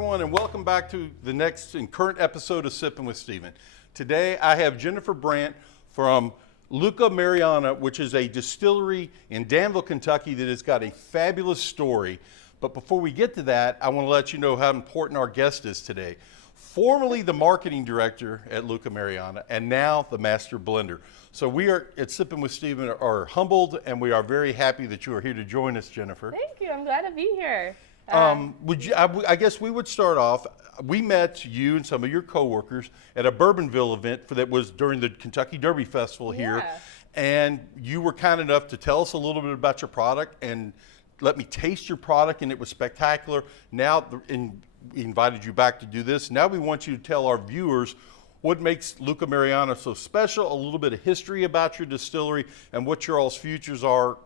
everyone, and welcome back to the next and current episode of Sippin' with Steven. Today, I have Jennifer Brandt from Luca, Mariano, which is a distillery in Danville, Kentucky that has got a fabulous story. But before we get to that, I want to let you know how important our guest is today. Formerly the marketing director at Luca Mariano, and now the master blender. So we are at Sippin' with Steven are humbled, and we are very happy that you are here to join us, Jennifer. Thank you. I'm glad to be here. I guess we would start off. We met you and some of your coworkers at a Bourbonville event that was during the Kentucky Derby Festival here, Yeah. and you were kind enough to tell us a little bit about your product and let me taste your product, and it was spectacular. Now, we invited you back to do this. Now we want you to tell our viewers what makes Luca Mariano so special, a little bit of history about your distillery, and what your all's futures are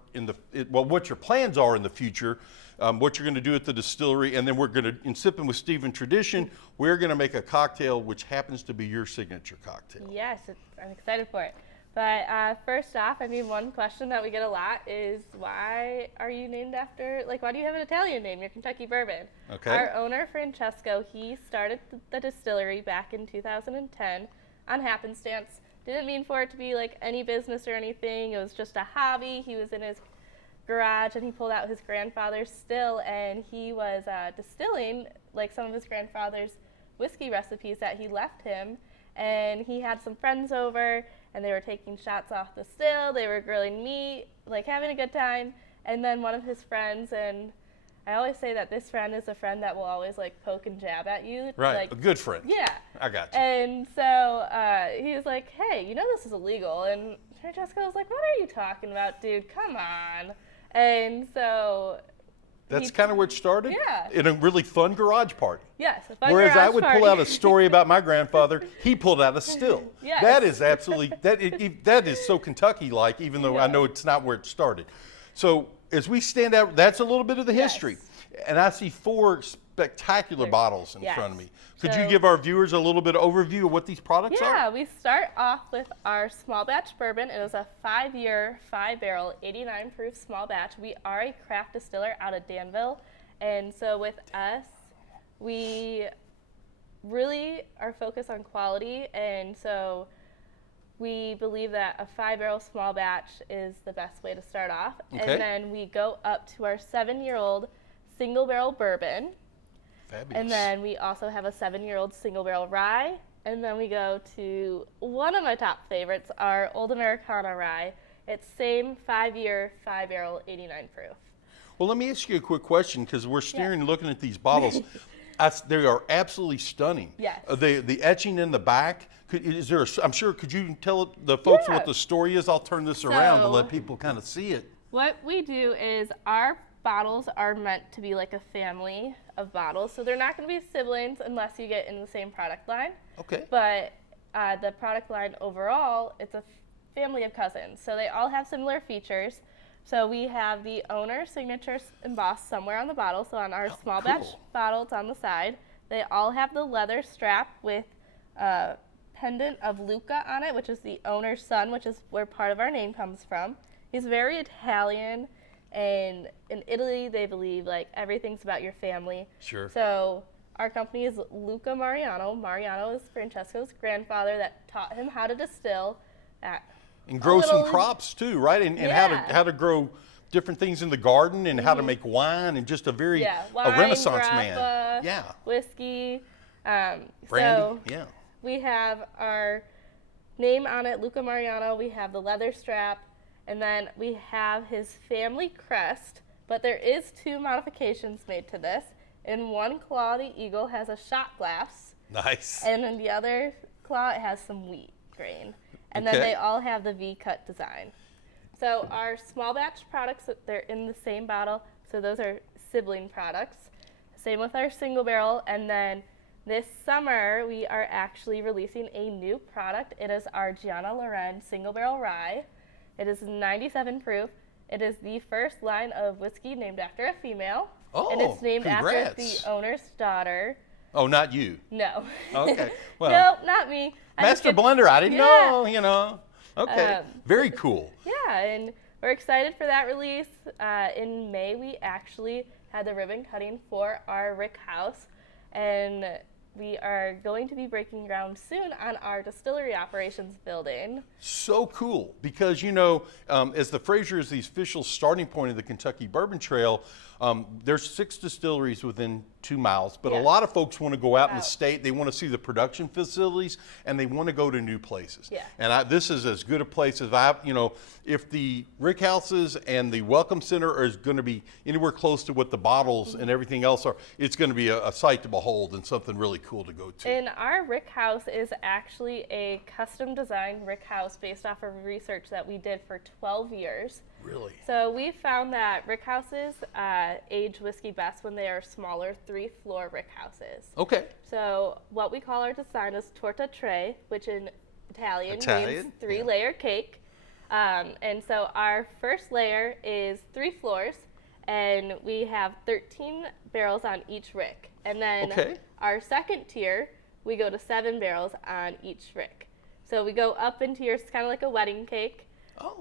what your plans are in the future. What you're going to do at the distillery, and then we're going to, in Sippin' with Steven tradition, we're going to make a cocktail which happens to be your signature cocktail. Yes, I'm excited for it. But first off, one question that we get a lot is, why are you named after, why do you have an Italian name? You're Kentucky Bourbon. Okay. Our owner, Francesco, he started the distillery back in 2010 on happenstance. Didn't mean for it to be like any business or anything. It was just a hobby. He was in his garage and he pulled out his grandfather's still, and he was distilling some of his grandfather's whiskey recipes that he left him, and he had some friends over and they were taking shots off the still, they were grilling meat, having a good time, and then one of his friends, and I always say that this friend is a friend that will always poke and jab at you. Right, a good friend. Yeah. I got you. And so he was like, hey, this is illegal, and Francesco was like, what are you talking about, dude? Come on. And so that's kind of where it started? Yeah. In a really fun garage party. Yes, a fun Whereas garage I would party. pull out a story about my grandfather, he pulled out a still. Yes. That is absolutely, that is so Kentucky-like, even though I know it's not where it started. So as we stand out, that's a little bit of the history. And I see 4 spectacular bottles in front of me. Could you give our viewers a little bit of overview of what these products are? Yeah, we start off with our small batch bourbon. It is a 5-year, 5-barrel, 89 proof small batch. We are a craft distiller out of Danville. And so with us, we really are focused on quality. And so we believe that a 5-barrel small batch is the best way to start off. Okay. And then we go up to our 7-year-old single barrel bourbon. Fabulous. And then we also have a 7-year-old single barrel rye. And then we go to one of my top favorites, our Old Americana rye. It's same 5-year, 5-barrel, 89 proof. Well, let me ask you a quick question, because we're staring and looking at these bottles. They are absolutely stunning. Yes. The etching in the back, I'm sure, could you tell the folks what the story is? I'll turn this around to let people kind of see it. What we do is our bottles are meant to be like a family of bottles. So they're not going to be siblings unless you get in the same product line. Okay. But the product line overall, it's a family of cousins. So they all have similar features. So we have the owner's signature embossed somewhere on the bottle. So on our small batch bottle, it's on the side. They all have the leather strap with a pendant of Luca on it, which is the owner's son, which is where part of our name comes from. He's very Italian. And in Italy, they believe everything's about your family. Sure. So our company is Luca Mariano. Mariano is Francesco's grandfather that taught him how to distill. And grow some crops too, right? And how to grow different things in the garden, and how to make wine, and just a wine, Renaissance grappa, man. Yeah. Whiskey. Brandy. Yeah. We have our name on it, Luca Mariano. We have the leather strap. And then we have his family crest, but there is 2 modifications made to this. In one claw, the eagle has a shot glass. Nice. And in the other claw, it has some wheat grain. And then they all have the V-cut design. So our small batch products, they're in the same bottle. So those are sibling products. Same with our single barrel. And then this summer, we are actually releasing a new product. It is our Gianna Loren single barrel rye. It is 97 proof. It is the first line of whiskey named after a female. Oh, and it's named congrats. after the owner's daughter. Oh, not you? No. Okay. Well, no, not me. Master Blender, I didn't know, Okay. Very cool. Yeah, and we're excited for that release. In May, we actually had the ribbon cutting for our Rick House. and we are going to be breaking ground soon on our distillery operations building. So cool, because you know, as the Fraser is the official starting point of the Kentucky Bourbon Trail, there's 6 distilleries within 2 miles, but a Yeah. lot of folks want to go out in the Out. state, they want to see the production facilities, and they want to go to new places. Yeah. And this is as good a place as if the rick houses and the welcome center is going to be anywhere close to what the bottles and everything else are, it's going to be a sight to behold and something really cool to go to. And our rick house is actually a custom designed rick house based off of research that we did for 12 years. Really? So we found that rick houses age whiskey best when they are smaller 3-floor rick houses. Okay. So what we call our design is torta tre, which in Italian Italian, means 3-layer cake. And so our first layer is 3 floors, and we have 13 barrels on each rick. And then Okay. our second tier, we go to 7 barrels on each rick. So we go up into yours, it's kind of like a wedding cake. Oh.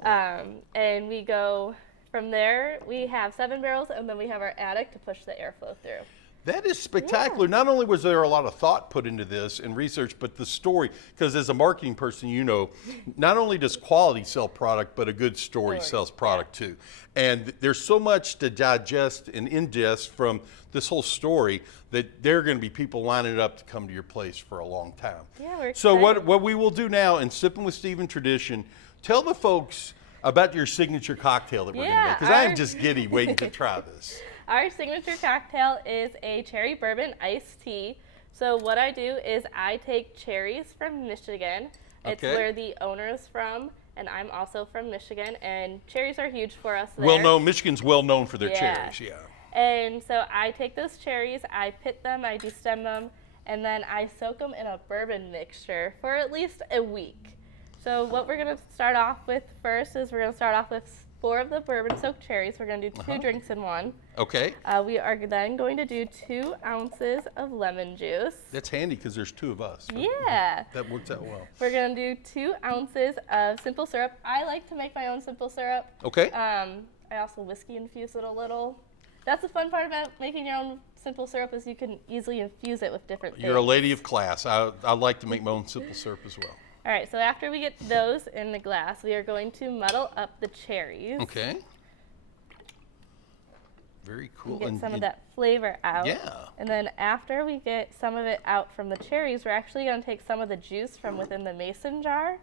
And we go from there, we have 7 barrels, and then we have our attic to push the airflow through. That is spectacular. Not only was there a lot of thought put into this and research, but the story, because as a marketing person, you know, not only does quality sell product, but a good story sells product too. And there's so much to digest and ingest from this whole story that there are going to be people lining up to come to your place for a long time. Yeah, we're So excited. what we will do now in Sippin' with Steven tradition, tell the folks about your signature cocktail that we're going to make, because I am our- just giddy waiting to try this. Our signature cocktail is a cherry bourbon iced tea. So what I do is I take cherries from Michigan. It's Okay. where the owner is from, and I'm also from Michigan, and cherries are huge for us there. Well known, Michigan's well known for their Yeah. cherries, yeah. And so I take those cherries, I pit them, I destem them, and then I soak them in a bourbon mixture for at least a week. So what we're going to start off with first is we're going to start off with 4 of the bourbon soaked cherries. We're going to do 2 drinks in one. Okay. We are then going to do 2 ounces of lemon juice. That's handy because there's 2 of us. So Yeah. that works out well. We're going to do 2 ounces of simple syrup. I like to make my own simple syrup. Okay. I also whiskey infuse it a little. That's the fun part about making your own simple syrup is you can easily infuse it with different things. You're a lady of class. I like to make my own simple syrup as well. All right, so after we get those in the glass, we are going to muddle up the cherries. Okay. Very cool. Get some of that flavor out. Yeah. And then after we get some of it out from the cherries, we're actually going to take some of the juice from within the mason jar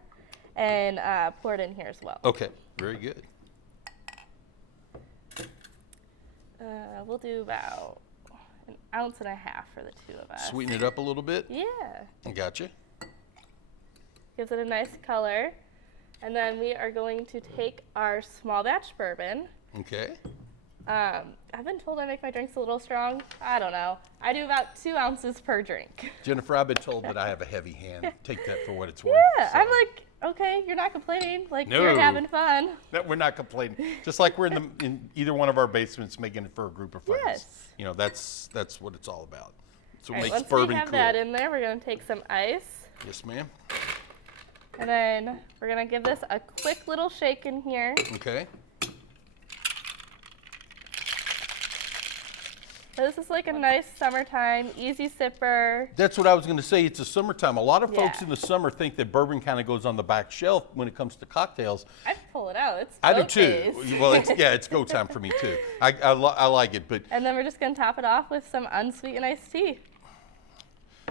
and pour it in here as well. Okay. Very good. We'll do about 1.5 ounces for the 2 of us. Sweeten it up a little bit. Yeah. Gotcha. Gives it a nice color. And then we are going to take our small batch bourbon. Okay. I've been told I make my drinks a little strong. I don't know. I do about 2 ounces per drink. Jennifer, I've been told that I have a heavy hand. Take that for what it's worth. Yeah, So- I'm like, okay, you're not complaining. Like, No. you're having fun. No, we're not complaining. Just like we're in either one of our basements making it for a group of friends. Yes. You know, that's what it's all about. That's what All right, makes once bourbon we have cool. that in there, we're going to take some ice. Yes, ma'am. And then we're going to give this a quick little shake in here. Okay. So this is like a nice summertime, easy sipper. That's what I was going to say. It's the summertime. A lot of folks Yeah. in the summer think that bourbon kind of goes on the back shelf when it comes to cocktails. I pull it out. It's I do both too. days. Well, it's go time for me too. I like it, but And then we're just going to top it off with some unsweetened iced tea.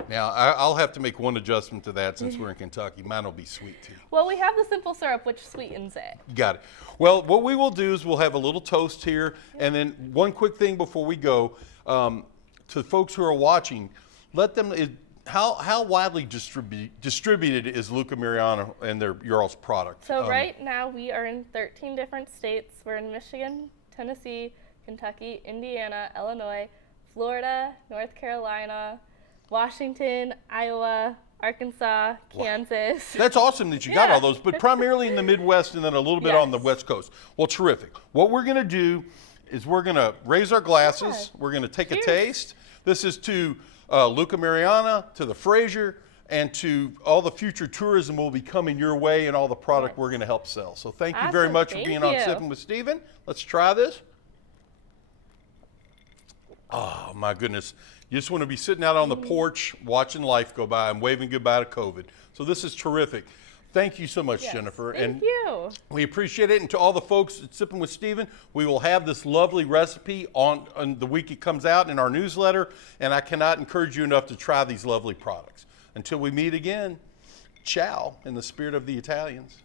now I'll have to make one adjustment to that since we're in Kentucky. Mine will be sweet tea. Well, we have the simple syrup, which sweetens it. You got it. Well, what we will do is we'll have a little toast here, and then one quick thing before we go to folks who are watching, let them. How widely distributed is Luca Mariano and your all's product? So right now we are in 13 different states. We're in Michigan, Tennessee, Kentucky, Indiana, Illinois, Florida, North Carolina, Washington, Iowa, Arkansas, Kansas. That's awesome that you got Yeah. all those, but primarily in the Midwest and then a little bit on the Yes. West Coast. Well, terrific. What we're going to do is we're going to raise our glasses. Yeah. We're going to take Cheers. a taste. This is to Luca Mariano, to the Fraser, and to all the future tourism will be coming your way and all the product we're going to help sell. So thank you very Awesome. much for Thank being on you. Sippin' with Steven. Let's try this. Oh, My goodness. You just want to be sitting out on the porch watching life go by and waving goodbye to COVID. So this is terrific. Thank you so much, Yes, Jennifer. Thank you. We appreciate it. And to all the folks at Sippin' with Steven, we will have this lovely recipe on the week it comes out in our newsletter. And I cannot encourage you enough to try these lovely products. Until we meet again, ciao in the spirit of the Italians.